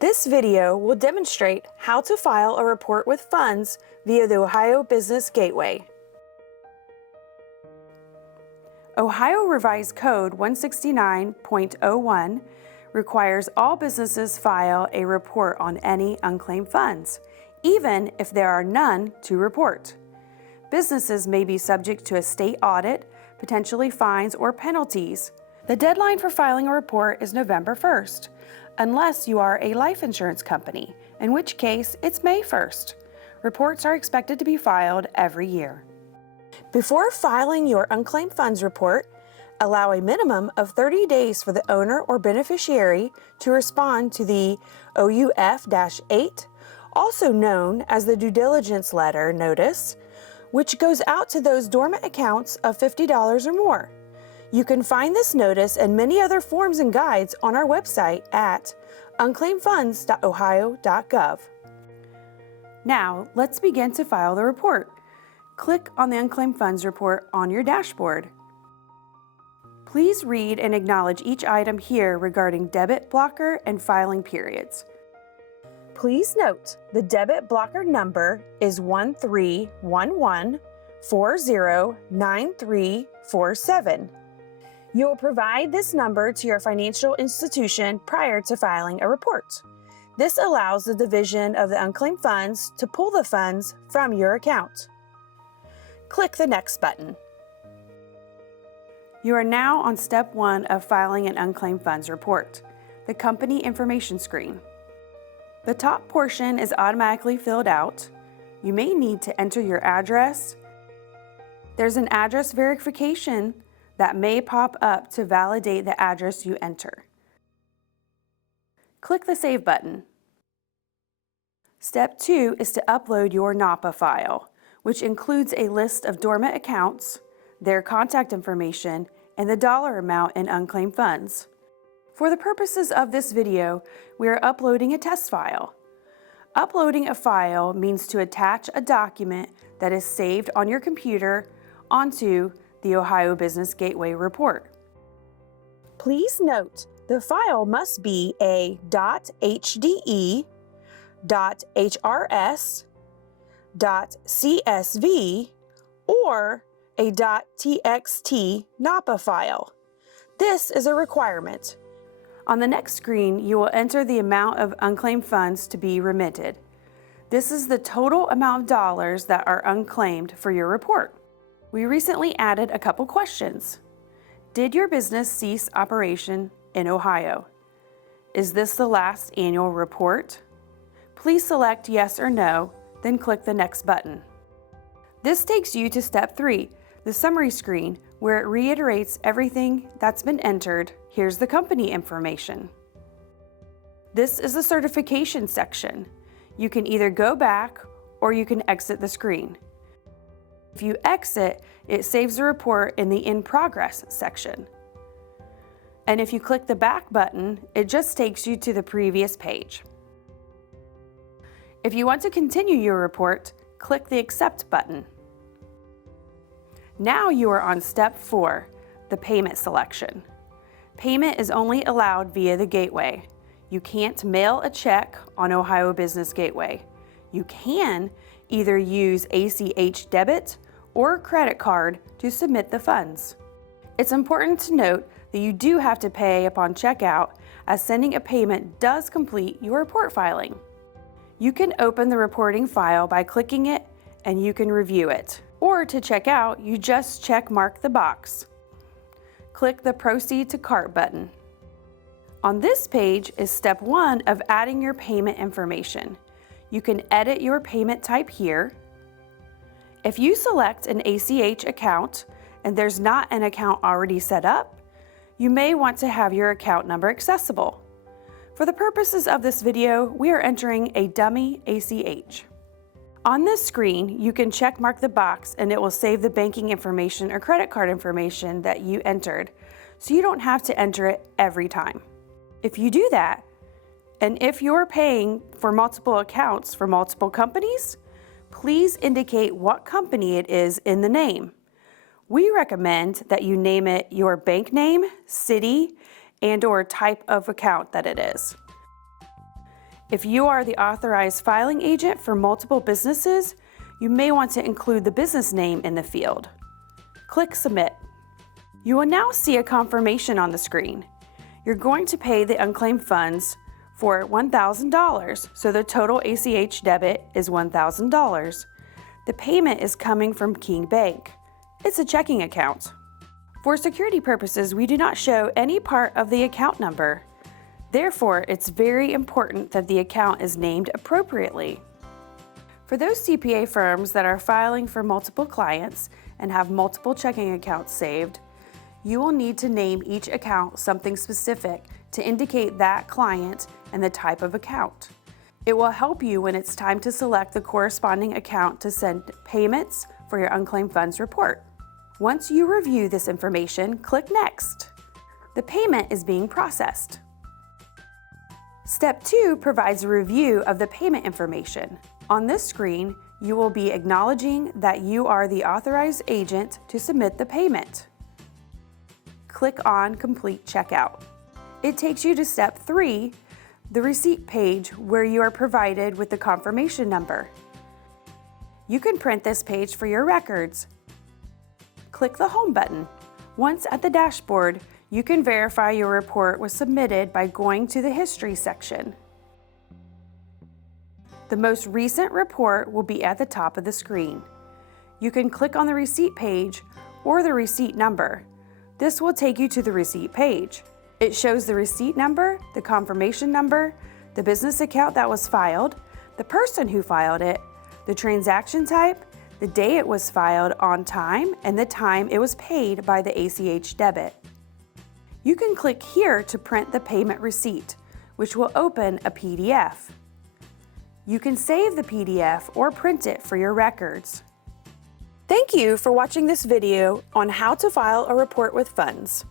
This video will demonstrate how to file a report with funds via the Ohio Business Gateway. Ohio Revised Code 169.01 requires all businesses file a report on any unclaimed funds, even if there are none to report. Businesses may be subject to a state audit, potentially fines or penalties. The deadline for filing a report is November 1st, unless you are a life insurance company, in which case it's May 1st. Reports are expected to be filed every year. Before filing your unclaimed funds report, allow a minimum of 30 days for the owner or beneficiary to respond to the OUF-8, also known as the due diligence letter notice, which goes out to those dormant accounts of $50 or more. You can find this notice and many other forms and guides on our website at unclaimedfunds.ohio.gov. Now, let's begin to file the report. Click on the Unclaimed Funds report on your dashboard. Please read and acknowledge each item here regarding debit blocker and filing periods. Please note, the debit blocker number is 1311409347. You will provide this number to your financial institution prior to filing a report. This allows the Division of the Unclaimed Funds to pull the funds from your account. Click the Next button. You are now on step 1 of filing an unclaimed funds report, the company information screen. The top portion is automatically filled out. You may need to enter your address. There's an address verification that may pop up to validate the address you enter. Click the Save button. Step 2 is to upload your Napa file, which includes a list of dormant accounts, their contact information, and the dollar amount in unclaimed funds. For the purposes of this video, we are uploading a test file. Uploading a file means to attach a document that is saved on your computer onto the Ohio Business Gateway report. Please note, the file must be a .hde, .hrs, .csv, or a .txt Napa file. This is a requirement. On the next screen, you will enter the amount of unclaimed funds to be remitted. This is the total amount of dollars that are unclaimed for your report. We recently added a couple questions. Did your business cease operation in Ohio? Is this the last annual report? Please select yes or no, then click the Next button. This takes you to step 3, the summary screen, where it reiterates everything that's been entered. Here's the company information. This is the certification section. You can either go back or you can exit the screen. If you exit, it saves the report in the In Progress section. And if you click the Back button, it just takes you to the previous page. If you want to continue your report, click the Accept button. Now you are on step 4, the payment selection. Payment is only allowed via the gateway. You can't mail a check on Ohio Business Gateway. You can either use ACH debit or credit card to submit the funds. It's important to note that you do have to pay upon checkout, as sending a payment does complete your report filing. You can open the reporting file by clicking it and you can review it. Or to check out, you just check mark the box. Click the Proceed to Cart button. On this page is step 1 of adding your payment information. You can edit your payment type here. If you select an ACH account and there's not an account already set up, you may want to have your account number accessible. For the purposes of this video, we are entering a dummy ACH. On this screen, you can check mark the box and it will save the banking information or credit card information that you entered, so you don't have to enter it every time. If you do that, and if you're paying for multiple accounts for multiple companies, please indicate what company it is in the name. We recommend that you name it your bank name, city, and/or type of account that it is. If you are the authorized filing agent for multiple businesses, you may want to include the business name in the field. Click Submit. You will now see a confirmation on the screen. You're going to pay the unclaimed funds for $1,000, so the total ACH debit is $1,000. The payment is coming from King Bank. It's a checking account. For security purposes, we do not show any part of the account number. Therefore, it's very important that the account is named appropriately. For those CPA firms that are filing for multiple clients and have multiple checking accounts saved, you will need to name each account something specific to indicate that client and the type of account. It will help you when it's time to select the corresponding account to send payments for your unclaimed funds report. Once you review this information, click Next. The payment is being processed. Step 2 provides a review of the payment information. On this screen, you will be acknowledging that you are the authorized agent to submit the payment. Click on Complete Checkout. It takes you to Step 3, the receipt page, where you are provided with the confirmation number. You can print this page for your records. Click the Home button. Once at the dashboard, you can verify your report was submitted by going to the History section. The most recent report will be at the top of the screen. You can click on the receipt page or the receipt number. This will take you to the receipt page. It shows the receipt number, the confirmation number, the business account that was filed, the person who filed it, the transaction type, the day it was filed on time, and the time it was paid by the ACH debit. You can click here to print the payment receipt, which will open a PDF. You can save the PDF or print it for your records. Thank you for watching this video on how to file a report with funds.